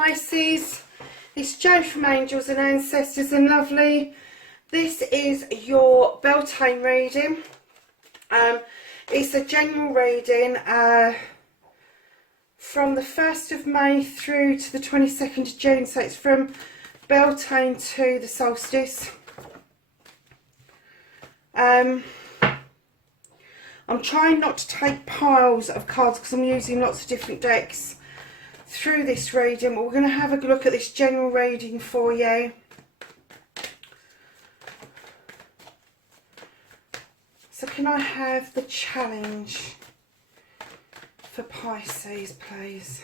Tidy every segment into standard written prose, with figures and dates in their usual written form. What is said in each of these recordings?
Pisces, it's Jo from Angels and Ancestors and Lovely. This is your Beltane reading. It's a general reading from the 1st of May through to the 22nd of June. So it's from Beltane to the solstice. I'm trying not to take piles of cards because I'm using lots of different decks through this reading, but we're going to have a look at this general reading for you. So can I have the challenge for Pisces, please?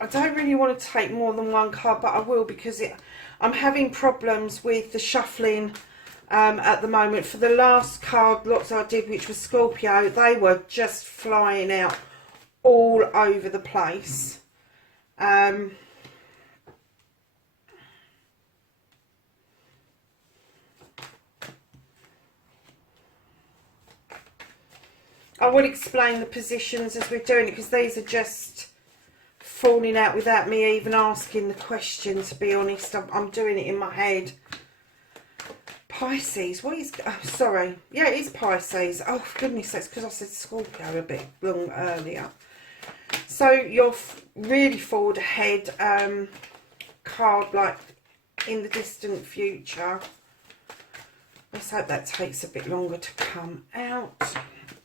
I don't really want to take more than one card, but I will because I'm having problems with the shuffling at the moment. For the last card lots I did, which was Scorpio, they were just flying out all over the place. I will explain the positions as we're doing it, because these are just falling out without me even asking the question, to be honest. I'm doing it in my head. Pisces, what is... Oh, sorry. Yeah, it is Pisces. Oh, for goodness sakes, because I said Scorpio a bit long earlier. So, you're really forward ahead card, like in the distant future. Let's hope that takes a bit longer to come out.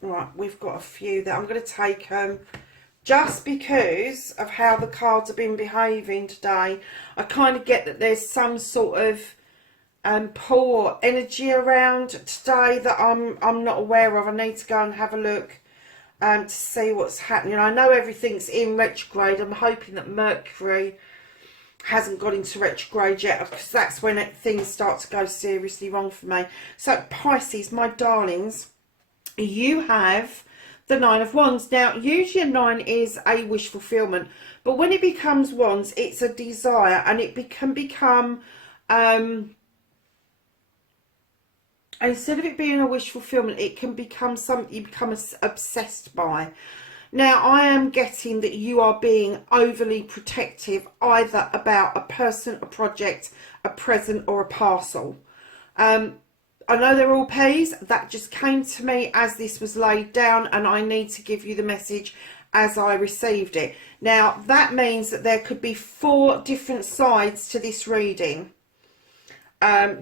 Right, we've got a few that I'm going to take... just because of how the cards have been behaving today, I kind of get that there's some sort of poor energy around today that I'm not aware of. I need to go and have a look to see what's happening. I know everything's in retrograde. I'm hoping that Mercury hasn't got into retrograde yet, because that's when things start to go seriously wrong for me. So Pisces, my darlings, you have the Nine of Wands. Now, usually a 9 is a wish fulfillment, but when it becomes Wands, it's a desire, and it can become, instead of it being a wish fulfillment, it can become something you become obsessed by. Now, I am getting that you are being overly protective, either about a person, a project, a present, or a parcel. I know they're all P's. That just came to me as this was laid down, and I need to give you the message as I received it. Now, that means that there could be 4 different sides to this reading,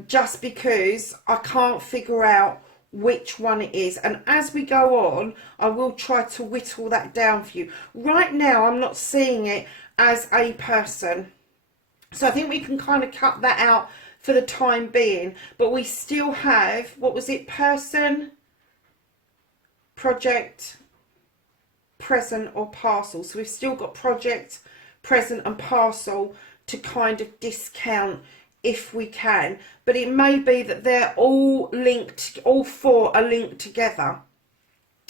just because I can't figure out which one it is. And as we go on, I will try to whittle that down for you. Right now, I'm not seeing it as a person, so I think we can kind of cut that out for the time being, but we still have, what was it, person, project, present, or parcel. So we've still got project, present, and parcel to kind of discount if we can, but it may be that they're all linked, all 4 are linked together.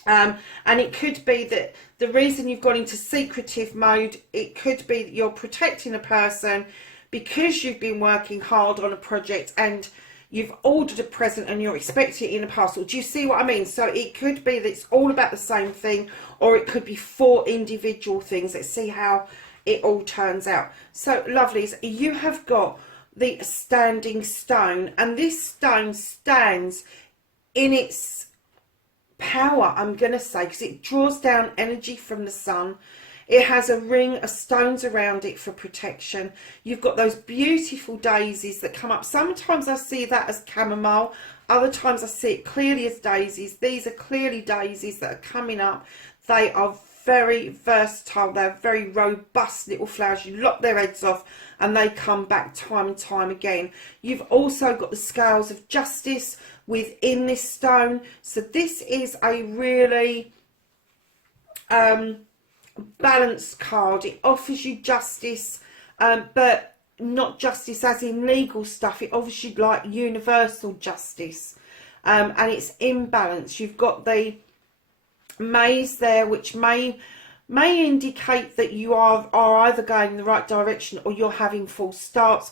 And it could be that the reason you've gone into secretive mode, it could be that you're protecting a person because you've been working hard on a project and you've ordered a present and you're expecting it in a parcel. Do you see what I mean? So it could be that it's all about the same thing, or it could be 4 individual things. Let's see how it all turns out. So, lovelies, you have got the standing stone, and this stone stands in its power, I'm going to say, because it draws down energy from the sun. It has a ring of stones around it for protection. You've got those beautiful daisies that come up. Sometimes I see that as chamomile. Other times I see it clearly as daisies. These are clearly daisies that are coming up. They are very versatile. They're very robust little flowers. You lop their heads off and they come back time and time again. You've also got the scales of justice within this stone. So this is a really Balance card. It offers you justice, but not justice as in legal stuff. It offers you like universal justice, and it's in balance. You've got the maze there, which may indicate that you are either going in the right direction or you're having false starts.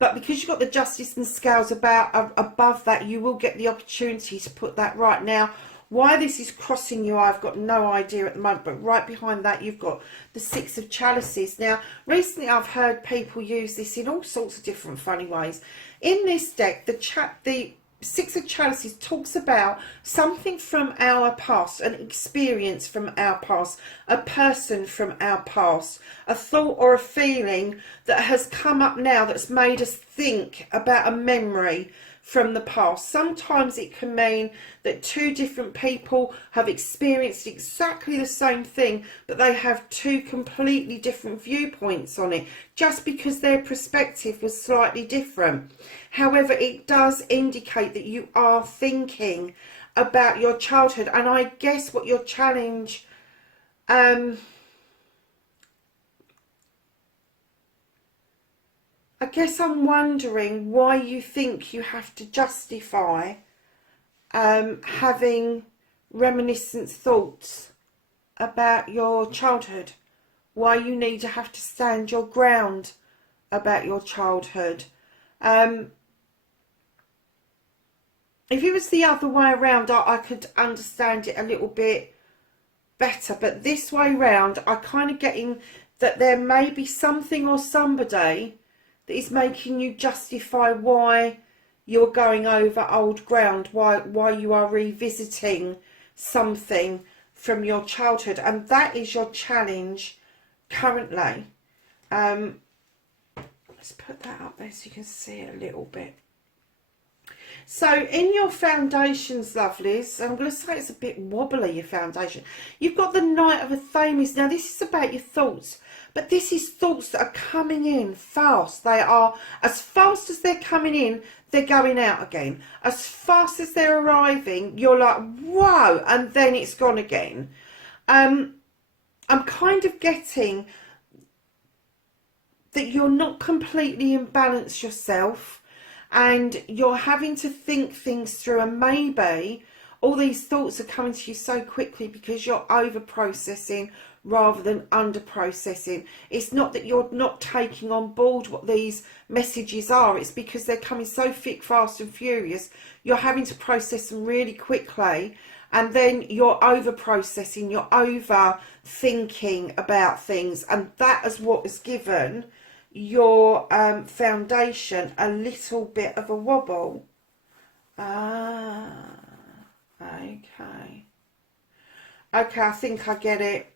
But because you've got the justice and scales above that, you will get the opportunity to put that right. Now, why this is crossing you, I've got no idea at the moment, but right behind that you've got the Six of Chalices. Now, recently I've heard people use this in all sorts of different funny ways. In this deck, the Six of Chalices talks about something from our past, an experience from our past, a person from our past, a thought or a feeling that has come up now that's made us think about a memory from the past. Sometimes it can mean that two different people have experienced exactly the same thing, but they have two completely different viewpoints on it, just because their perspective was slightly different. However, it does indicate that you are thinking about your childhood, and I guess what your challenge I guess I'm wondering why you think you have to justify having reminiscent thoughts about your childhood. Why you need to have to stand your ground about your childhood. If it was the other way around, I could understand it a little bit better. But this way round, I kind of getting that there may be something or somebody that is making you justify why you're going over old ground, why you are revisiting something from your childhood, and that is your challenge currently. Let's put that up there so you can see it a little bit. So in your foundations, lovelies, I'm going to say it's a bit wobbly, your foundation. You've got the Knight of Athames. Now this is about your thoughts, but this is thoughts that are coming in fast. They are, as fast as they're coming in, they're going out again. As fast as they're arriving, you're like, whoa, and then it's gone again. I'm kind of getting that you're not completely in balance yourself, and you're having to think things through, and maybe all these thoughts are coming to you so quickly because you're over processing rather than under processing. It's not that you're not taking on board what these messages are, it's because they're coming so thick, fast and furious. You're having to process them really quickly, and then you're over processing, you're over thinking about things, and that is what has given your foundation a little bit of a wobble. Okay, I think I get it.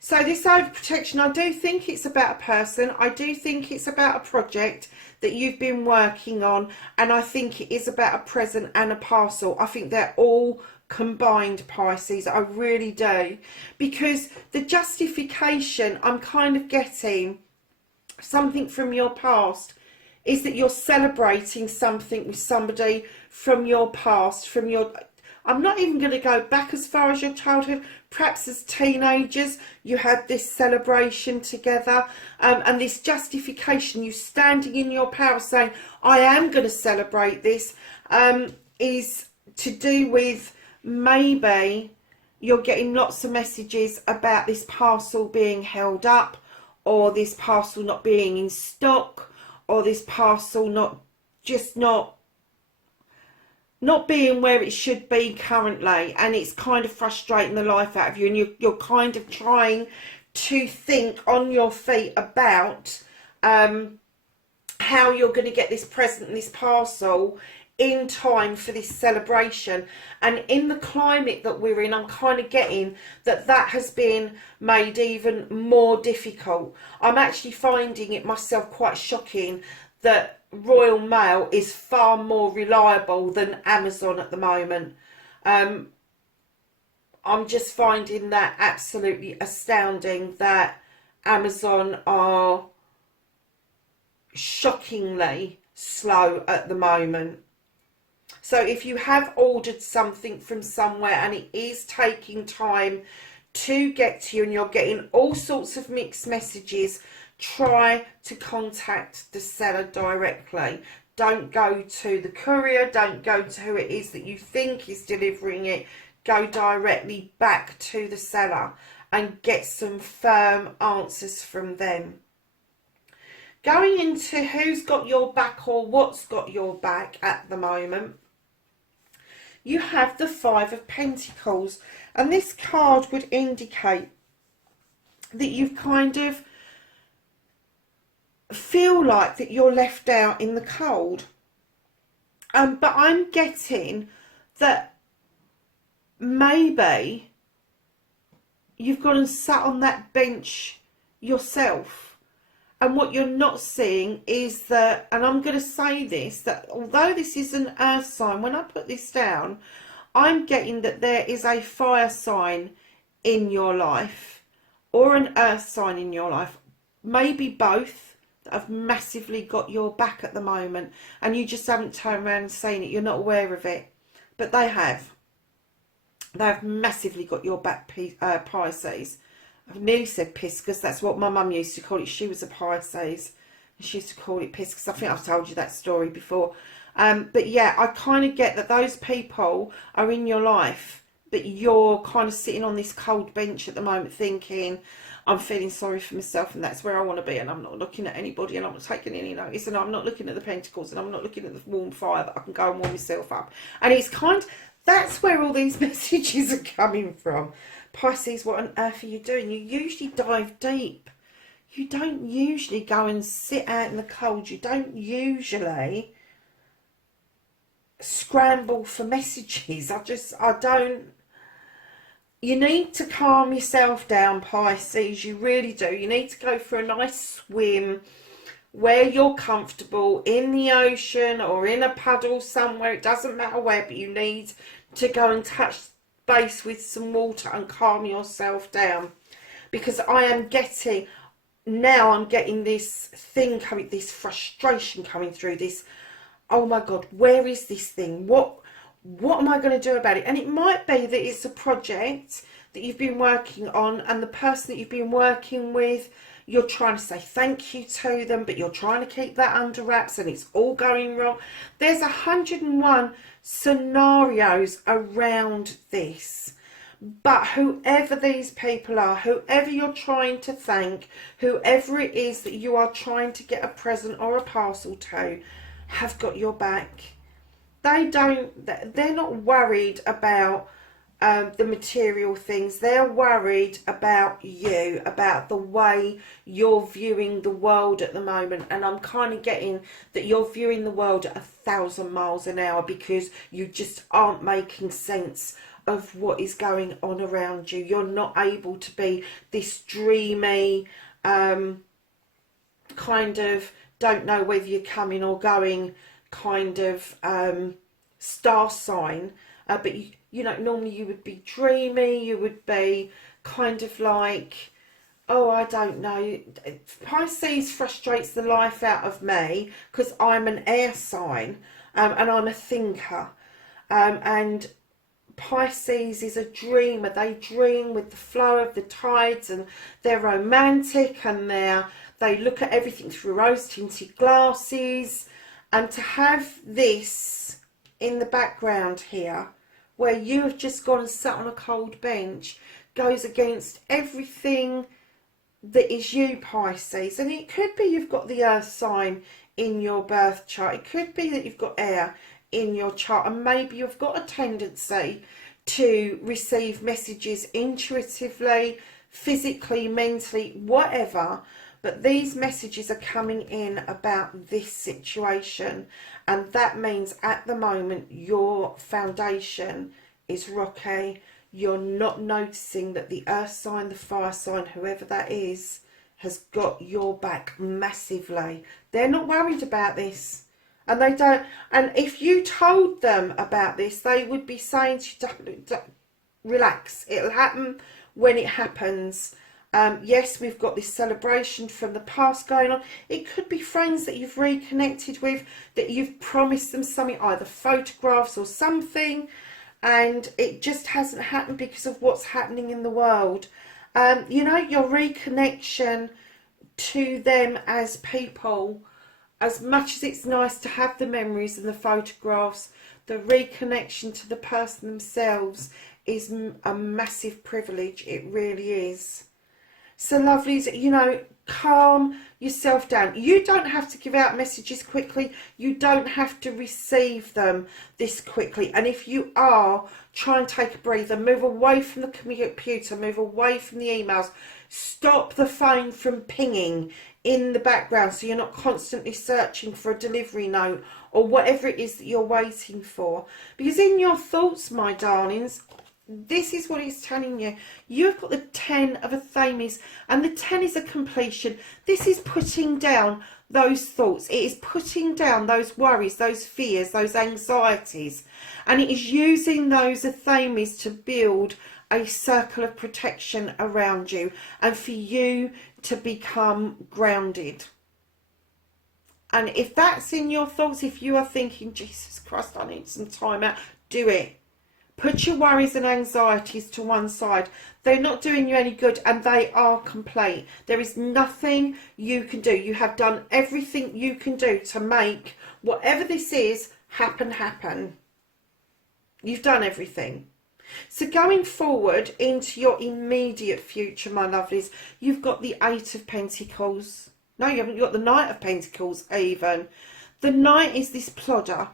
So this overprotection, I do think it's about a person. I do think it's about a project that you've been working on, and I think it is about a present and a parcel. I think they're all combined, Pisces. I really do, because the justification I'm kind of getting something from your past is that you're celebrating something with somebody from your past, from your, I'm not even going to go back as far as your childhood. Perhaps as teenagers you had this celebration together, and this justification, you standing in your power saying I am going to celebrate this, is to do with maybe you're getting lots of messages about this parcel being held up, or this parcel not being in stock, or this parcel not being where it should be currently, and it's kind of frustrating the life out of you, and you're kind of trying to think on your feet about how you're going to get this present and this parcel in time for this celebration. And in the climate that we're in, I'm kind of getting that has been made even more difficult. I'm actually finding it myself quite shocking that Royal Mail is far more reliable than Amazon at the moment. I'm just finding that absolutely astounding that Amazon are shockingly slow at the moment. So if you have ordered something from somewhere and it is taking time to get to you and you're getting all sorts of mixed messages, try to contact the seller directly. Don't go to the courier, don't go to who it is that you think is delivering it. Go directly back to the seller and get some firm answers from them. Going into who's got your back or what's got your back at the moment, you have the Five of Pentacles, and this card would indicate that you've kind of feel like that you're left out in the cold. But I'm getting that maybe you've gone and sat on that bench yourself, and what you're not seeing is that, and I'm going to say this, that although this is an earth sign, when I put this down, I'm getting that there is a fire sign in your life or an earth sign in your life, maybe both, that have massively got your back at the moment, and you just haven't turned around and seen it. You're not aware of it, but they have. They've massively got your back, Pisces. I've nearly said Pisces because that's what my mum used to call it. She was a Pisces. She used to call it Pisces. I think I've told you that story before. But yeah, I kind of get that those people are in your life, but you're kind of sitting on this cold bench at the moment thinking, I'm feeling sorry for myself and that's where I want to be, and I'm not looking at anybody and I'm not taking any notice, and I'm not looking at the pentacles and I'm not looking at the warm fire that I can go and warm myself up. And it's kind of, that's where all these messages are coming from. Pisces, what on earth are you doing? You usually dive deep. You don't usually go and sit out in the cold. You don't usually scramble for messages. I don't. You need to calm yourself down, Pisces. You really do. You need to go for a nice swim where you're comfortable, in the ocean or in a puddle somewhere. It doesn't matter where, but you need to go and touch base with some water and calm yourself down. Because I'm getting this thing coming, this frustration coming through, this, oh my God, where is this thing? What am I going to do about it? And it might be that it's a project that you've been working on, and the person that you've been working with, you're trying to say thank you to them, but you're trying to keep that under wraps and it's all going wrong. There's 101 scenarios around this. But whoever these people are, whoever you're trying to thank, whoever it is that you are trying to get a present or a parcel to, have got your back. They're not worried about the material things. They're worried about you, about the way you're viewing the world at the moment. And I'm kind of getting that you're viewing the world at 1,000 miles an hour because you just aren't making sense of what is going on around you. You're not able to be this dreamy, kind of don't know whether you're coming or going kind of star sign, but you know, normally you would be dreamy, you would be kind of like, oh, I don't know. Pisces frustrates the life out of me because I'm an air sign, and I'm a thinker, and Pisces is a dreamer. They dream with the flow of the tides, and they're romantic, and they look at everything through rose-tinted glasses. And to have this in the background here, where you have just gone and sat on a cold bench, goes against everything that is you, Pisces. And it could be you've got the earth sign in your birth chart. It could be that you've got air in your chart, and maybe you've got a tendency to receive messages intuitively, physically, mentally, whatever. But these messages are coming in about this situation, and that means at the moment your foundation is rocky. You're not noticing that the earth sign, the fire sign, whoever that is, has got your back massively. They're not worried about this, and they don't. And if you told them about this, they would be saying to you, don't, relax, it'll happen when it happens. Yes, we've got this celebration from the past going on. It could be friends that you've reconnected with, that you've promised them something, either photographs or something. and it just hasn't happened because of what's happening in the world. You know, your reconnection to them as people, as much as it's nice to have the memories and the photographs, the reconnection to the person themselves is a massive privilege. It really is. So lovelies, you know, calm yourself down. You don't have to give out messages quickly. You don't have to receive them this quickly. And if you are, try and take a breather. Move away from the computer. Move away from the emails. Stop the phone from pinging in the background so you're not constantly searching for a delivery note or whatever it is that you're waiting for. Because in your thoughts, my darlings, this is what it's telling you. You've got the 10 of Athames, and the 10 is a completion. This is putting down those thoughts. It is putting down those worries, those fears, those anxieties. And it is using those Athames to build a circle of protection around you and for you to become grounded. And if that's in your thoughts, if you are thinking, Jesus Christ, I need some time out, do it. Put your worries and anxieties to one side. They're not doing you any good, and they are complete. There is nothing you can do. You have done everything you can do to make whatever this is happen. You've done everything. So going forward into your immediate future, my lovelies, you've got the 8 of Pentacles. No, you haven't got the Knight of Pentacles even. The Knight is this plodder.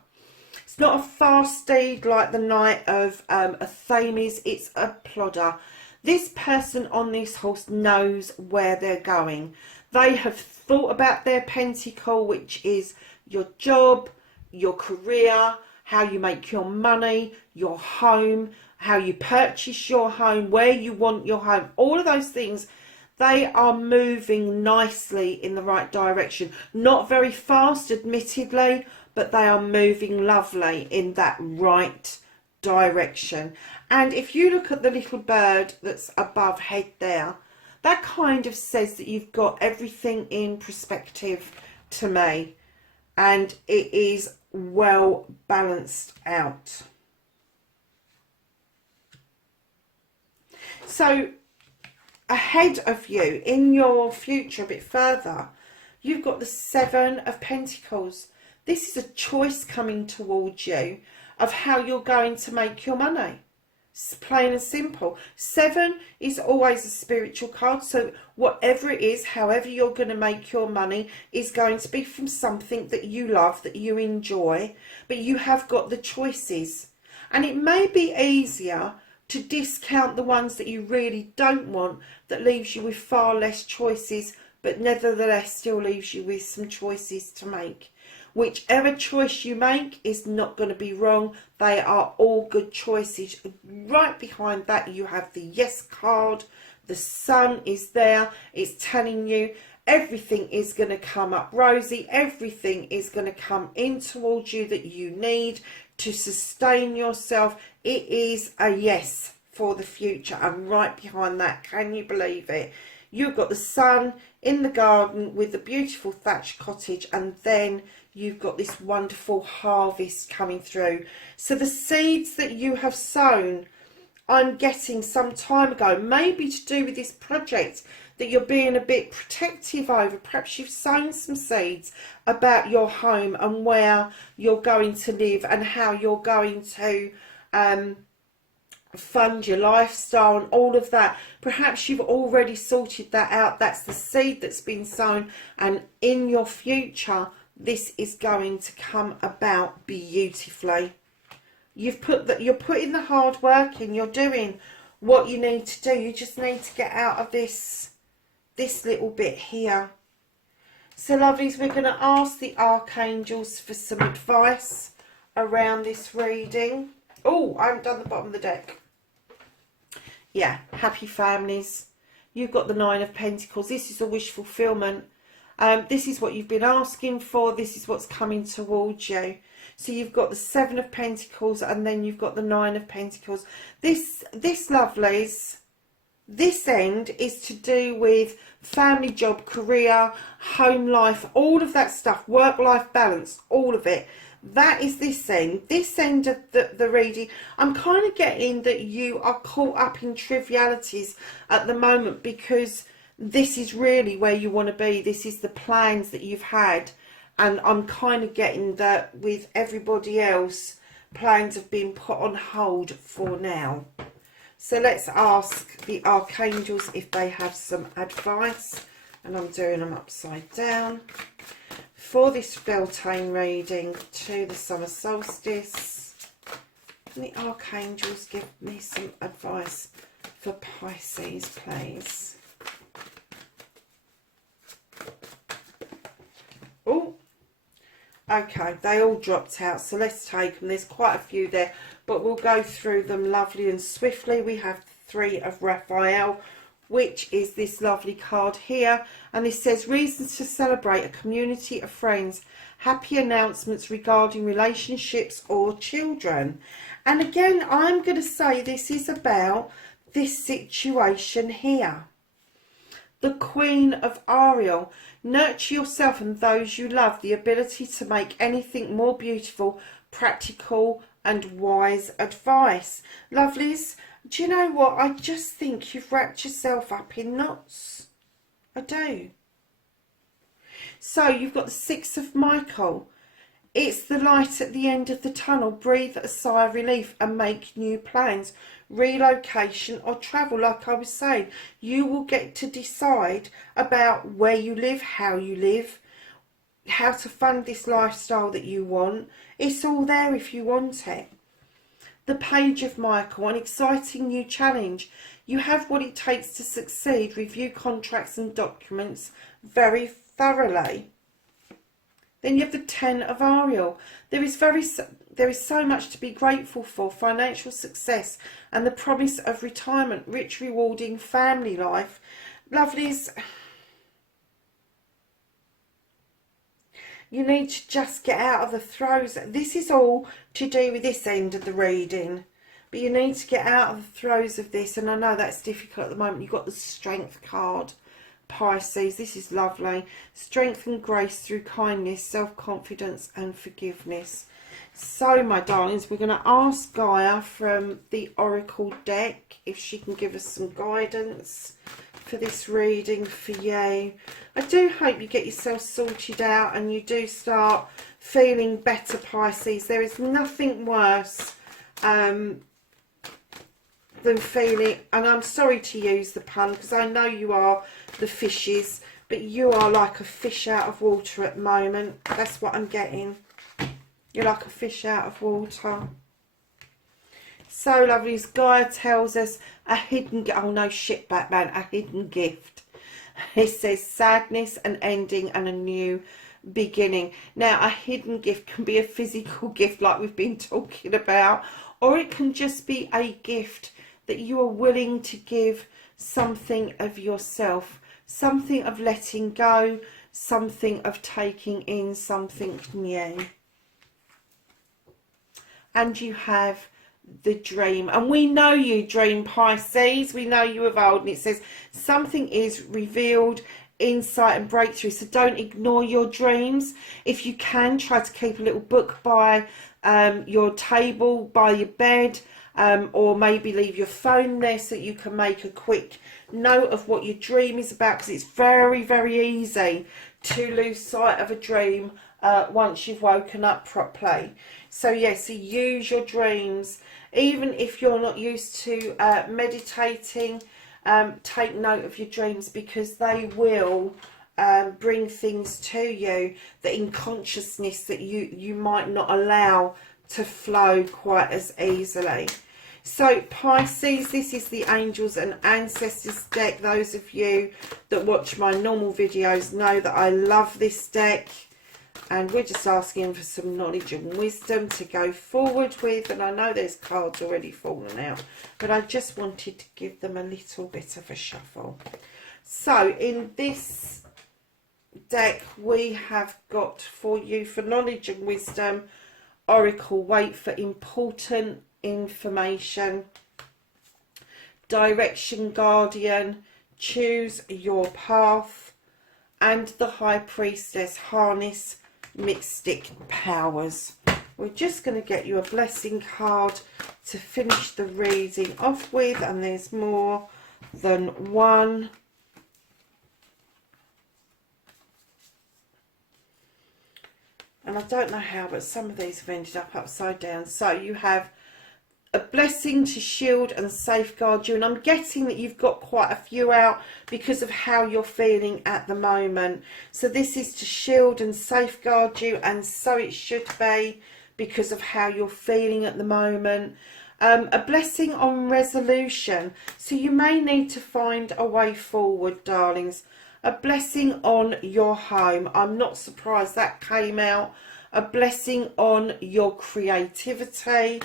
It's not a fast steed like the Knight of Athames. It's a plodder. This person on this horse knows where they're going. They have thought about their pentacle, which is your job, your career, how you make your money, your home, how you purchase your home, where you want your home, all of those things. They are moving nicely in the right direction. Not very fast, admittedly, but they are moving lovely in that right direction. And if you look at the little bird that's above head there, that kind of says that you've got everything in perspective to me, and it is well balanced out. So ahead of you in your future a bit further, you've got the 7 of Pentacles. This is a choice coming towards you of how you're going to make your money. It's plain and simple. 7 is always a spiritual card. So whatever it is, however you're going to make your money, is going to be from something that you love, that you enjoy. But you have got the choices. And it may be easier to discount the ones that you really don't want. That leaves you with far less choices, but nevertheless still leaves you with some choices to make. Whichever choice you make is not going to be wrong. They are all good choices. Right behind that you have the yes card. The sun is there. It's telling you everything is going to come up rosy. Everything is going to come in towards you that you need to sustain yourself. It is a yes for the future. And right behind that, can you believe it? You've got the sun in the garden with the beautiful thatched cottage, and then you've got this wonderful harvest coming through. So the seeds that you have sown, I'm getting some time ago, maybe to do with this project that you're being a bit protective over. Perhaps you've sown some seeds about your home and where you're going to live and how you're going to fund your lifestyle and all of that. Perhaps you've already sorted that out. That's the seed that's been sown, and in your future this is going to come about beautifully. You're putting the hard work in. You're doing what you need to do. You just need to get out of this little bit here. So lovelies, we're going to ask the archangels for some advice around this reading. Oh, I haven't done the bottom of the deck. Yeah, happy families. You've got the 9 of Pentacles. This is a wish fulfillment. This is what you've been asking for. This is what's coming towards you. So you've got the 7 of Pentacles, and then you've got the 9 of Pentacles. This lovelies, this end is to do with family, job, career, home life, all of that stuff, work-life balance, all of it. that is this end. This end of the reading, I'm kind of getting that you are caught up in trivialities at the moment, because this is really where you want to be. This is the plans that you've had, and I'm kind of getting that with everybody else, plans have been put on hold for now. So let's ask the archangels if they have some advice, and I'm doing them upside down. For this Beltane reading to the summer solstice, can the archangels give me some advice for Pisces, please? Oh, okay, they all dropped out, so let's take them. There's quite a few there, but we'll go through them lovely and swiftly. We have 3 of Raphael, which is this lovely card here, and this says reasons to celebrate a community of friends, happy announcements regarding relationships or children. And again, I'm going to say this is about this situation here. The Queen of Ariel, nurture yourself and those you love, the ability to make anything more beautiful, practical and wise advice. Lovelies, do you know what? I just think you've wrapped yourself up in knots. I do. So you've got the 6 of Michael. It's the light at the end of the tunnel. Breathe a sigh of relief and make new plans. Relocation or travel, like I was saying. You will get to decide about where you live, how you live, how to fund this lifestyle that you want. It's all there if you want it. The Page of Michael, an exciting new challenge. You have what it takes to succeed. Review contracts and documents very thoroughly. Then you have the 10 of Ariel. There is so much to be grateful for. Financial success and the promise of retirement. Rich, rewarding family life. Lovelies, you need to just get out of the throes. This is all to do with this end of the reading. But you need to get out of the throes of this. And I know that's difficult at the moment. You've got the Strength card, Pisces. This is lovely. Strength and grace through kindness, self-confidence and forgiveness. So, my darlings, we're going to ask Gaia from the Oracle deck if she can give us some guidance for this reading for you. I do hope you get yourself sorted out and you do start feeling better, Pisces. There is nothing worse than feeling, and I'm sorry to use the pun because I know you are the fishes, but you are like a fish out of water at the moment. That's what I'm getting. You're like a fish out of water. So lovely, as Gaia tells us, a hidden, oh no shit Batman, a hidden gift. It says sadness, an ending and a new beginning. Now a hidden gift can be a physical gift like we've been talking about, or it can just be a gift that you are willing to give something of yourself, something of letting go, something of taking in something new. And you have the dream, and we know you dream, Pisces. We know you of old, and it says something is revealed, insight and breakthrough. So don't ignore your dreams. If you can, try to keep a little book by your table, by your bed, or maybe leave your phone there so that you can make a quick note of what your dream is about, because it's very, very easy to lose sight of a dream once you've woken up properly. So yes, so use your dreams. Even if you're not used to meditating, take note of your dreams, because they will bring things to you that in consciousness that you might not allow to flow quite as easily. So Pisces, this is the Angels and Ancestors deck. Those of you that watch my normal videos know that I love this deck. And we're just asking for some knowledge and wisdom to go forward with. And I know there's cards already fallen out, but I just wanted to give them a little bit of a shuffle. So in this deck, we have got for you, for knowledge and wisdom, Oracle, wait for important information. Direction, Guardian, choose your path. And the High Priestess, harness mystic powers. we're just going to get you a blessing card to finish the reading off with, and there's more than one. And I don't know how, but some of these have ended up upside down. So you have a blessing to shield and safeguard you, and I'm getting that you've got quite a few out because of how you're feeling at the moment. So this is to shield and safeguard you, and so it should be because of how you're feeling at the moment. A blessing on resolution, so you may need to find a way forward, darlings. A blessing on your home, I'm not surprised that came out. A blessing on your creativity.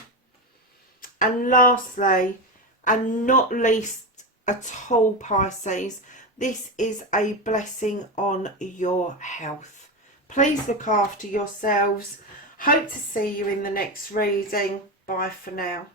And lastly, and not least at all, Pisces, this is a blessing on your health. Please look after yourselves. Hope to see you in the next reading. Bye for now.